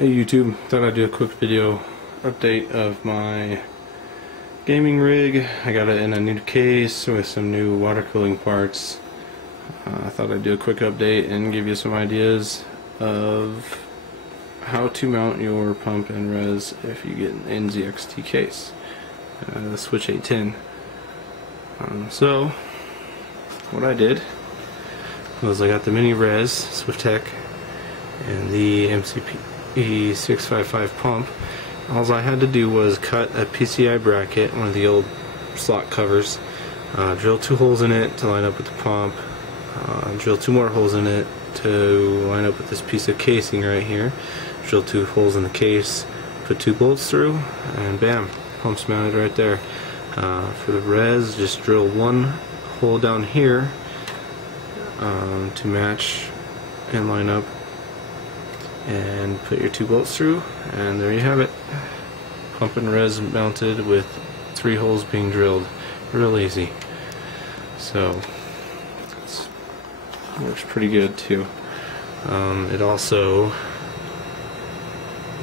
Hey YouTube, thought I'd do a quick video update of my gaming rig. I got it in a new case with some new water cooling parts. I thought I'd do a quick update and give you some ideas of how to mount your pump and res if you get an NZXT case, the Switch 810. So what I did was I got the mini res Swiftech and the MCP655 pump. All I had to do was cut a PCI bracket, one of the old slot covers, drill 2 holes in it to line up with the pump, drill 2 more holes in it to line up with this piece of casing right here, drill 2 holes in the case, put 2 bolts through, and bam, pump's mounted right there. For the res, just drill 1 hole down here to match and line up, and put your 2 bolts through, and there you have it. Pump and res mounted with 3 holes being drilled. Real easy. So it works pretty good too. It also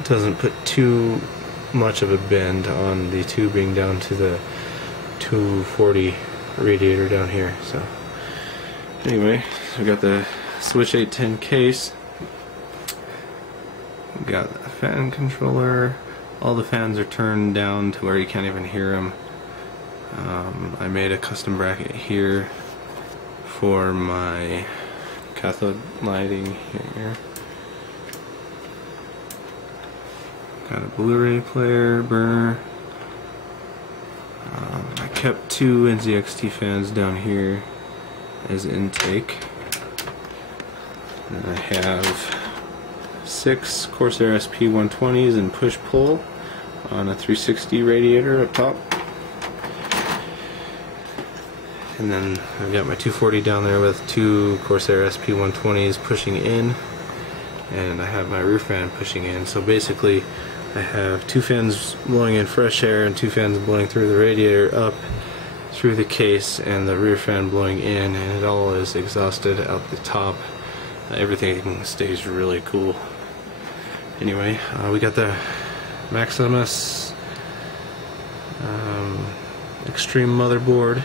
doesn't put too much of a bend on the tubing down to the 240 radiator down here. So anyway, we got the Switch 810 case. We got a fan controller. All the fans are turned down to where you can't even hear them. I made a custom bracket here for my cathode lighting here. Got a Blu-ray player, burner. I kept 2 NZXT fans down here as intake. And I have 6 Corsair SP120s in push-pull on a 360 radiator up top. And then I've got my 240 down there with 2 Corsair SP120s pushing in, and I have my rear fan pushing in. So basically I have 2 fans blowing in fresh air and 2 fans blowing through the radiator up through the case, and the rear fan blowing in, and it all is exhausted out the top. Everything stays really cool. Anyway, we got the Maximus Extreme motherboard,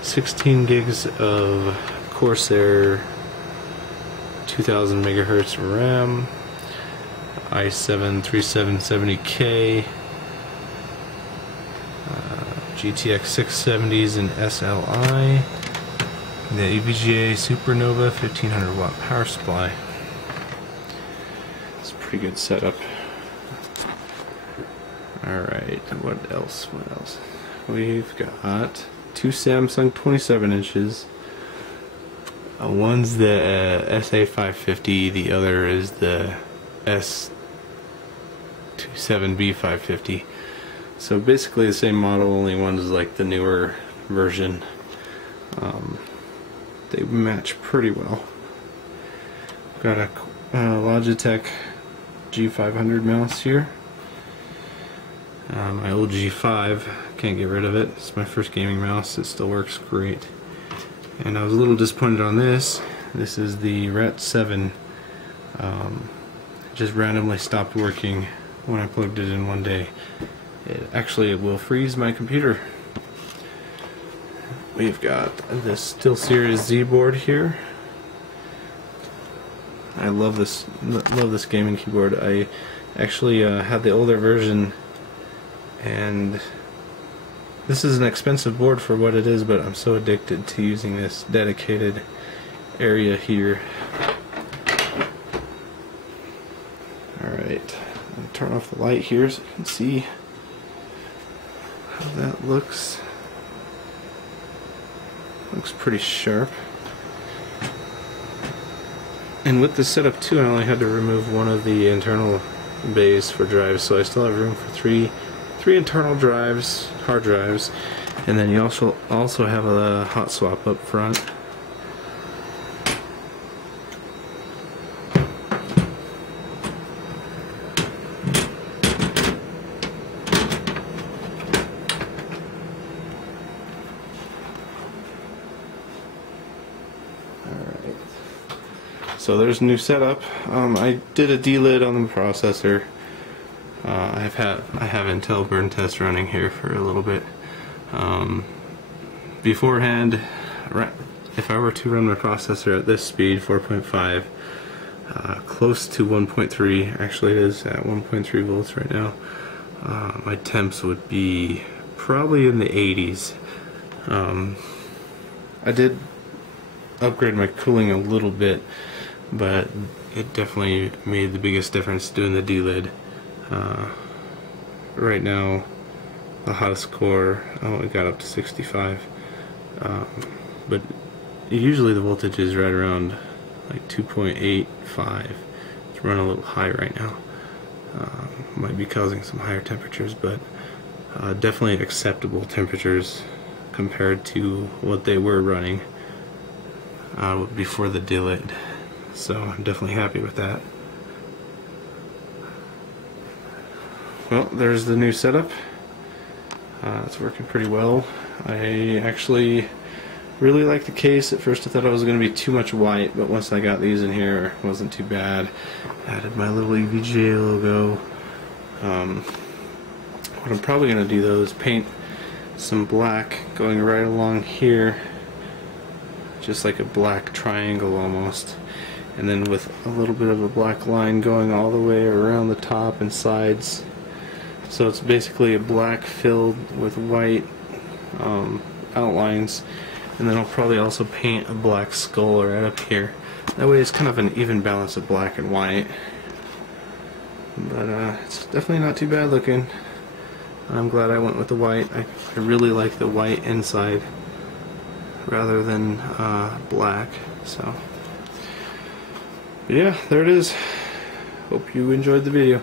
16 gigs of Corsair 2000 megahertz RAM, i7 3770K, GTX 670s and SLI, the EVGA Supernova 1500 watt power supply. It's a pretty good setup. Alright, what else? We've got 2 Samsung 27 inches. One's the SA550, the other is the S27B550. So basically the same model, only one is like the newer version. They match pretty well. Got a Logitech G500 mouse here. My old G5, can't get rid of it. It's my first gaming mouse. It still works great. And I was a little disappointed on this. This is the Rat 7. It just randomly stopped working when I plugged it in one day. It will freeze my computer. We've got this SteelSeries Z board here. I love this gaming keyboard. I actually had the older version, and this is an expensive board for what it is, but I'm so addicted to using this dedicated area here. Alright, I'm going to turn off the light here so you can see how that looks. Looks pretty sharp. And with this setup too, I only had to remove one of the internal bays for drives, so I still have room for three internal drives, hard drives, and then you also have a hot swap up front. So there's a new setup. I did a D-lid on the processor. I have Intel burn test running here for a little bit. Beforehand, if I were to run my processor at this speed, 4.5, close to 1.3, actually it is at 1.3 volts right now, my temps would be probably in the 80s. I did upgrade my cooling a little bit, but it definitely made the biggest difference doing the D-lid. Right now, the hottest core, it got up to 65, but usually the voltage is right around like 2.85. It's running a little high right now. Might be causing some higher temperatures, but definitely acceptable temperatures compared to what they were running before the D-lid. So I'm definitely happy with that. Well, there's the new setup. It's working pretty well. I actually really like the case. At first I thought it was going to be too much white, but once I got these in here, it wasn't too bad. Added my little EVGA logo. What I'm probably going to do though is paint some black going right along here, just like a black triangle almost, and then with a little bit of a black line going all the way around the top and sides. So it's basically a black filled with white outlines, and then I'll probably also paint a black skull right up here. That way it's kind of an even balance of black and white. But it's definitely not too bad looking. I'm glad I went with the white. I really like the white inside rather than black. So, but yeah, there it is. Hope you enjoyed the video.